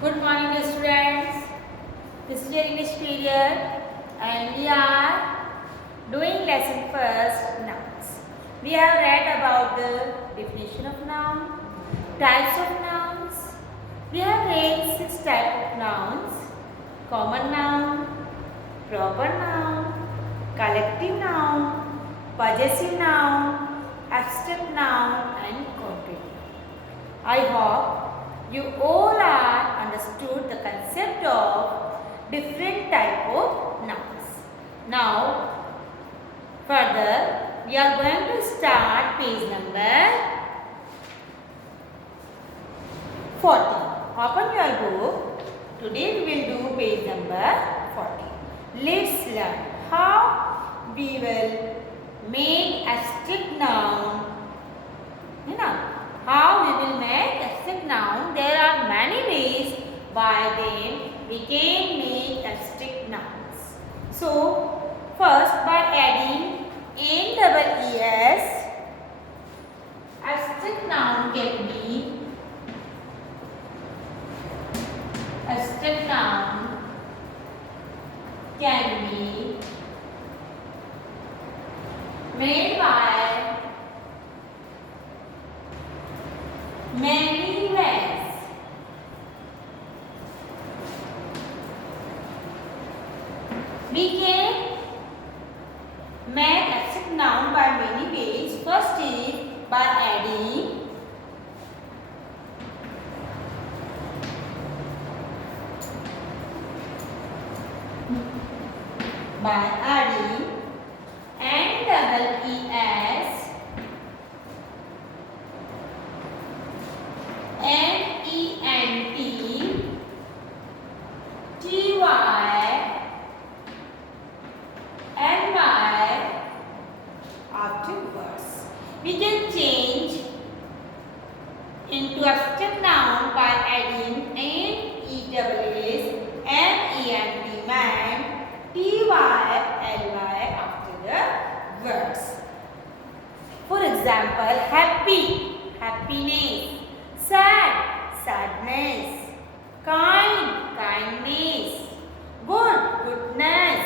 Good morning, dear students. This is your English period, and we are doing lesson first, nouns. We have read about the definition of noun, types of nouns. We have read 6 types of nouns: common noun, proper noun, collective noun, possessive noun, abstract noun, and concrete noun. I hope you all are understood the concept of different type of nouns. Now, further, we are going to start page number 40. Open your book. Today we will do page number 40. Let's learn how we will make abstract noun. How we will make abstract noun. There are many ways by them we can make abstract nouns. So, first by adding NEES, abstract noun can be made by many ways. We can make abstract noun by many ways. First is by adding NEES, afterwards. We can change into abstract noun by adding NEES, man, TYLY after the words. For example, happy, happiness, sad, sadness, kind, kindness, good, goodness,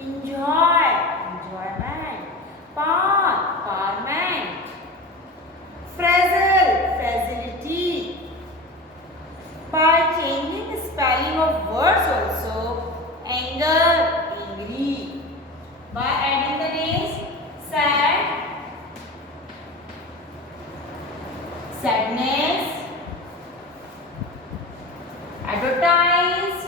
enjoy, enjoyment, par, parment, frazzle, fragility. By changing the spelling of words also, anger, angry. By adding the names sad, sadness, advertise,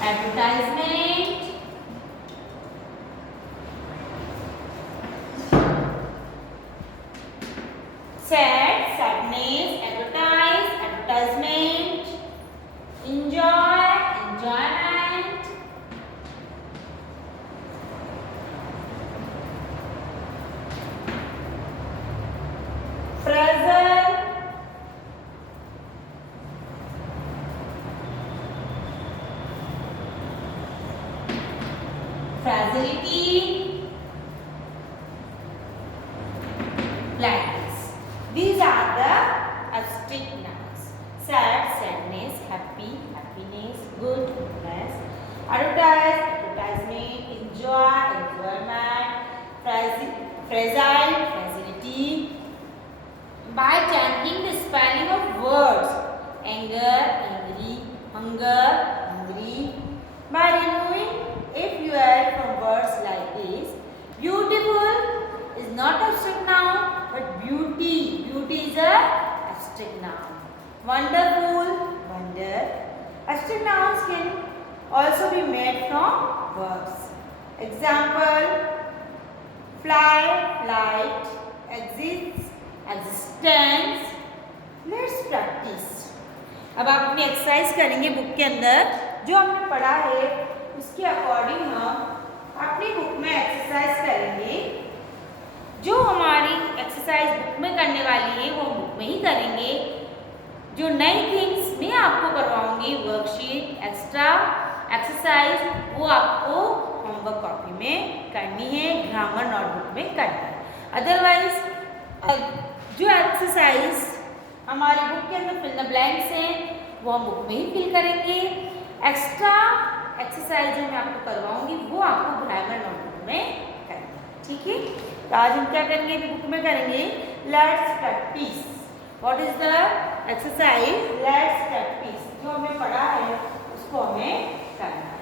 advertisement, sad, sadness, advertise, advertisement, enjoy, enjoyment, frazzle, fragility, like this. These are the abstract nouns: sad, sadness, happy, happiness, good, goodness, advertise, advertisement, enjoy, enjoyment, fragile, fragility. By changing the spelling of words, anger, angry, hunger, hungry. By removing FUL from words like this, beautiful is not abstract noun but beauty. Beauty is a abstract noun. Wonderful, wonder. Abstract nouns can also be made from verbs. Example: fly, flight, exists, existence. Let's practice. अब आप अपनी exercise करेंगे book के अंदर जो हमने पढ़ा है उसके अकॉर्डिंग हम अपनी बुक में एक्सरसाइज करेंगे। जो हमारी एक्सरसाइज बुक में करने वाली है वो बुक में ही करेंगे। जो नई थिंग्स मैं आपको करवाऊंगी, वर्कशीट, एक्स्ट्रा एक्सरसाइज, वो आपको होमवर्क कॉपी में करनी है, ग्रामर नोटबुक में करनी है। अदरवाइज जो एक्सरसाइज हमारी बुक के अंदर फिल द ब्लैंक्स हैं वो हम बुक में ही फिल करेंगे। एक्स्ट्रा एक्सरसाइज जो मैं आपको करवाऊंगी वो आपको ग्रामर नोटबुक में करना, ठीक है। तो आज हम क्या करेंगे, बुक में करेंगे let's practice. What is the exercise let's practice, जो हमें पढ़ा है उसको हमें करना है।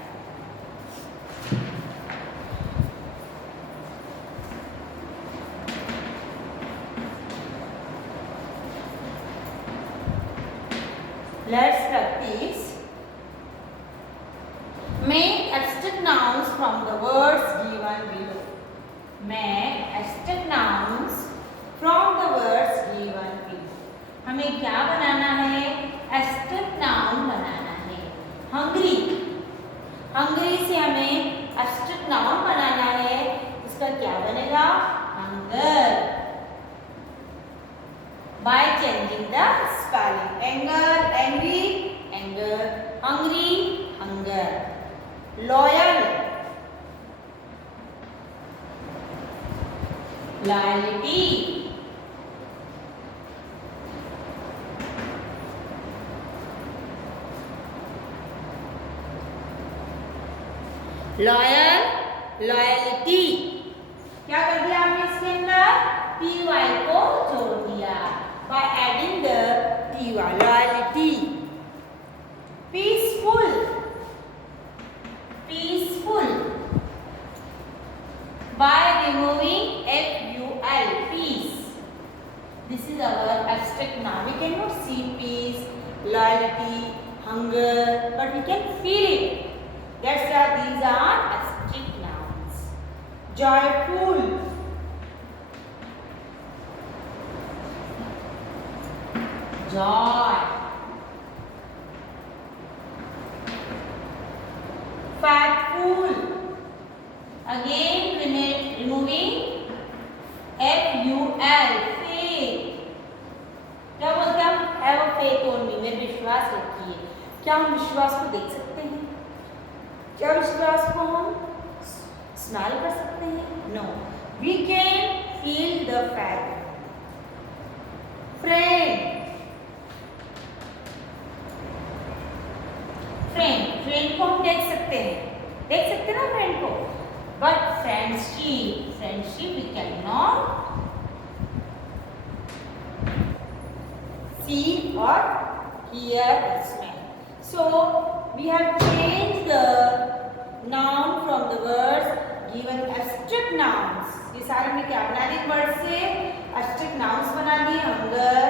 Let's practice. Make abstract nouns from the words given below. Make abstract nouns from the words given below. हमें क्या बनाना है, abstract noun बनाना है। Hungry, hungry से हमें abstract noun बनाना है, उसका क्या बनेगा, hunger. By changing the spelling, anger, angry, anger, hungry, hunger. Loyal, loyalty. Loyal, loyalty. क्या कर दिया हमने इसके अंदर, py को जोड़ दिया by adding the ty, loyalty. Peaceful, peaceful, by removing ful, peace. This is our abstract noun. We cannot see peace, loyalty, hunger, but we can feel it. That's why these are abstract nouns. Joyful, joy. Fatful, again removing ful, faith. क्या बोलते हैं हम, have a faith on me, मेरे विश्वास रखिए। क्या हम विश्वास को देख सकते हैं, क्या विश्वास को हम स्मेल कर सकते हैं, no, we can feel the fact. Friend, friend को हम देख सकते हैं ना फ्रेंड को, but friendship we can not see or hear or smell. So we have change the noun from the words given abstract nouns. ये सारे हमने क्या बना दिए, वर्ड से एब्स्ट्रैक्ट नाउन्स बना दिए, hunger,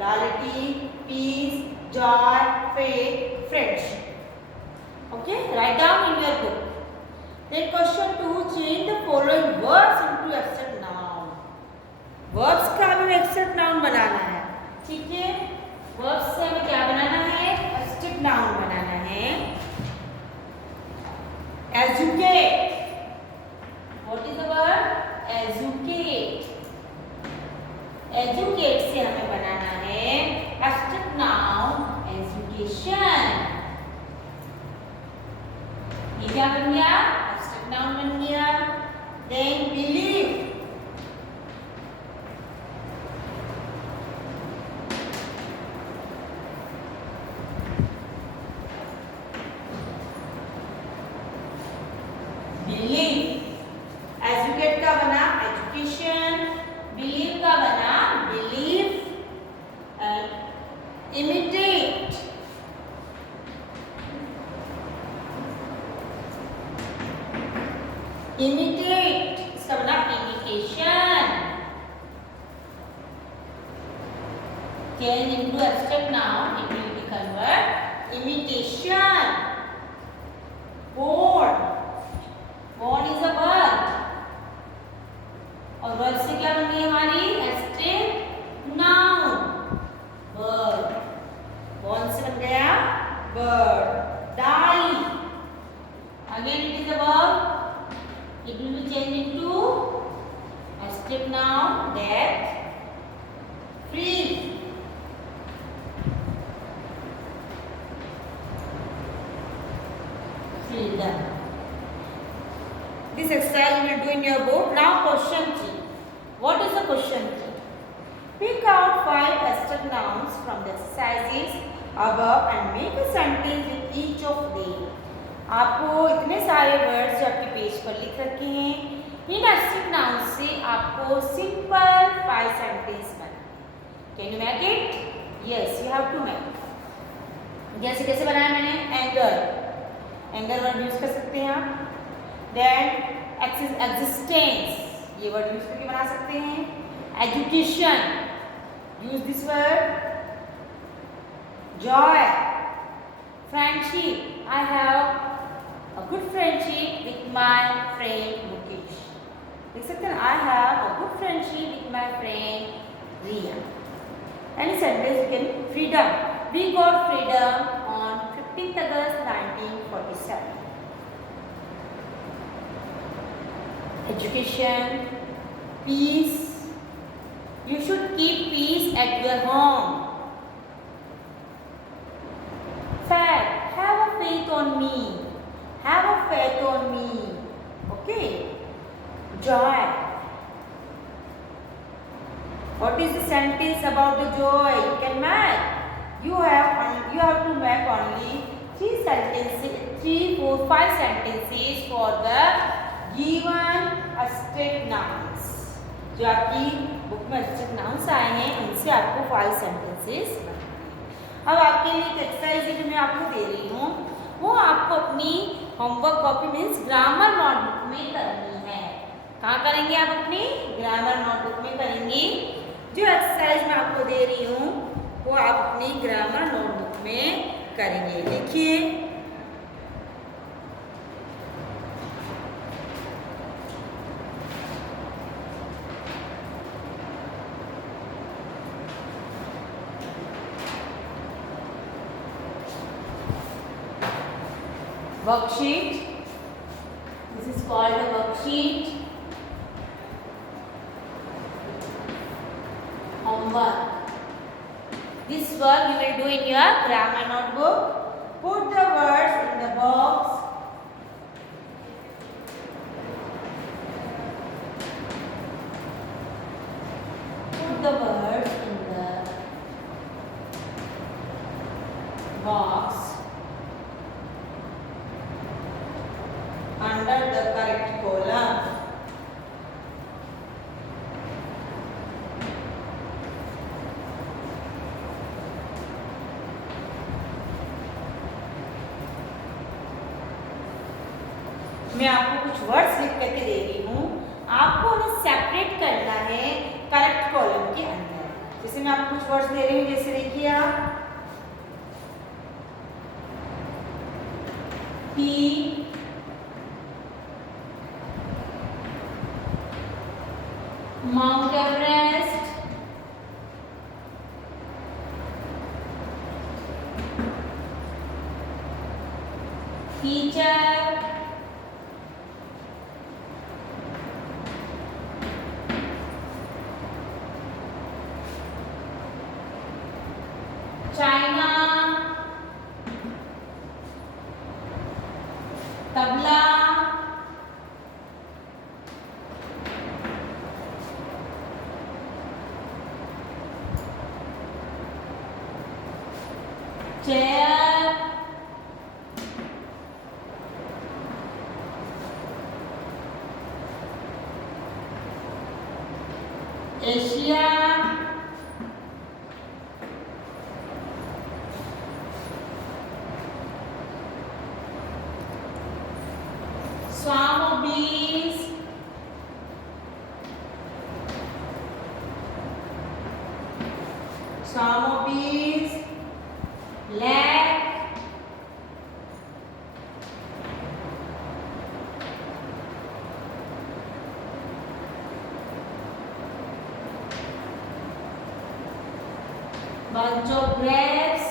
loyalty, peace, joy, faith, friendship. Okay, write down in your book. Then question 2, change the following verbs into abstract noun. Verbs का हमें abstract noun बनाना है, ठीक है। Verbs से हमें क्या बनाना है, abstract noun बनाना है। Educate. What is the word? Educate. Educate से हमें बनाना है abstract noun education. ये क्या बन गया, एब्स्ट्रैक्ट नाउन बन गया। देन बिलीव, बिलीव, एजुकेट का बना एजुकेशन, बिलीव का बना बिलीव, इमिटेट, imitate, इसका मतलब imitation. Change into abstract noun, it will be convert imitation. Born, born is a verb, और verb से क्या बन गई हमारी abstract noun, verb. Born से बन गया verb. Die, again it is a verb. It will be changed into abstract noun, death. Freeze, freedom. This exercise you will do in your book. Now question 3. What is the question 3? Pick out 5 abstract nouns from exercises above and make a sentence with each of them. आपको इतने सारे words जो आपके page पर लिख रखे हैं, इन abstract noun से आपको सिंपल 5 सेंटेंस बनाना। Can you make it? Yes, you have to make. जैसे कैसे बनाया मैंने? एंगर वर्ड यूज कर सकते हैं आप। देन एग्जिस्टेंस, ये वर्ड यूज करके बना सकते हैं। Education, use this word. Joy, friendship, I have a good friendship with my friend Mukesh. देख सकते हैं, I have a good friendship with my friend Riya. Any sentence you can. Freedom, we got freedom on 15th August 1947. Education, peace, you should keep peace at your home. Fact, have a faith on me. Have a faith on me. Okay. Joy. What is the sentence about the joy? You can make. You have to make only 3 sentences, 3, 4, 5 sentences for the given abstract nouns. जो आपकी book में abstract nouns आए हैं, उनसे आपको 5 sentences बनाने हैं। अब आपके लिए एक एक्सरसाइज जो मैं आपको दे रही हूँ, वो आपको अपनी homework copy means grammar notebook में करनी है। कहाँ करेंगे आप? अपनी ग्रामर नोटबुक में करेंगे। जो एक्सरसाइज मैं आपको दे रही हूँ वो आप अपनी ग्रामर नोटबुक में करेंगे। लिखिए, worksheet. This is called a worksheet. Homework. This work you will do in your grammar notebook. Put the words in the box. Put the words in the box under the correct column. मैं आपको कुछ words लिख करके दे रही हूँ, आपको उन्हें separate करना है करेक्ट कॉलम के अंदर। जैसे मैं आपको कुछ वर्ड्स दे रही हूँ, जैसे देखिए आप P, Mount Everest, teacher, China, tabla, chair, Asia, swarm of bees, leg, bunch of grapes,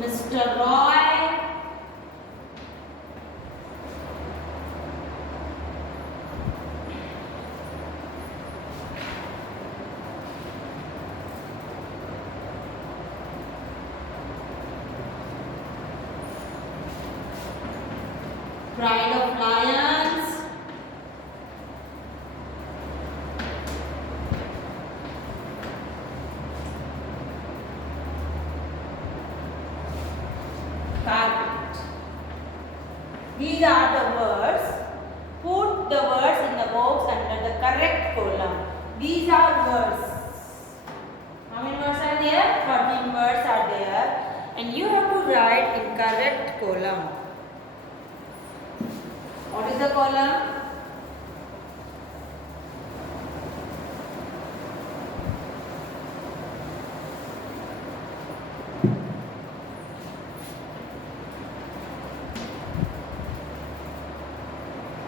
Mr. Roy, Pride of Lions, column. These are words. How many words are there? 13 words are there, and you have to write in correct column. What is the column?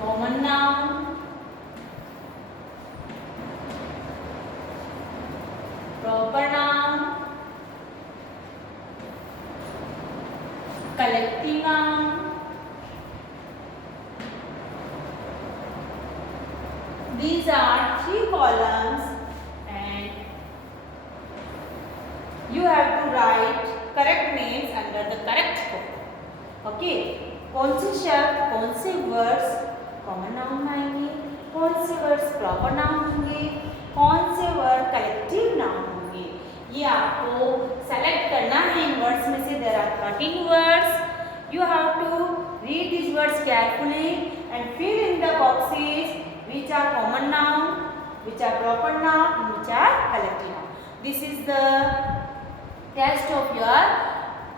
Common noun, proper noun, collective noun, these are 3 columns, and you have to write correct names under the correct column. Okay, कौन से शब्द, कौन से words common noun में आएंगे, कौन से words proper noun होंगे, कौन से वर्ड कलेक्टिव नाउन होंगे, ये आपको सेलेक्ट करना है इन वर्ड्स में से. There are 13 words. You have to read these words carefully and fill in the boxes which are common noun, which are proper noun, and which are collective noun. This is the test of your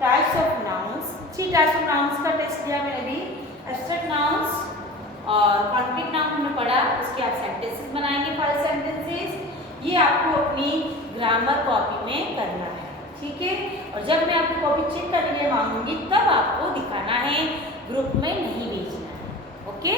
types of nouns. 3 types of nouns का test दिया मैंने अभी. Abstract nouns और concrete noun हमने पढ़ा, उसके आप sentences बनाएंगे, 5 सेंटेंसेस. ये आपको अपनी ग्रामर कॉपी में करना है, ठीक है. और जब मैं आपकी कॉपी चेक करने के लिए मांगूंगी तब आपको दिखाना है, ग्रुप में नहीं भेजना है. ओके.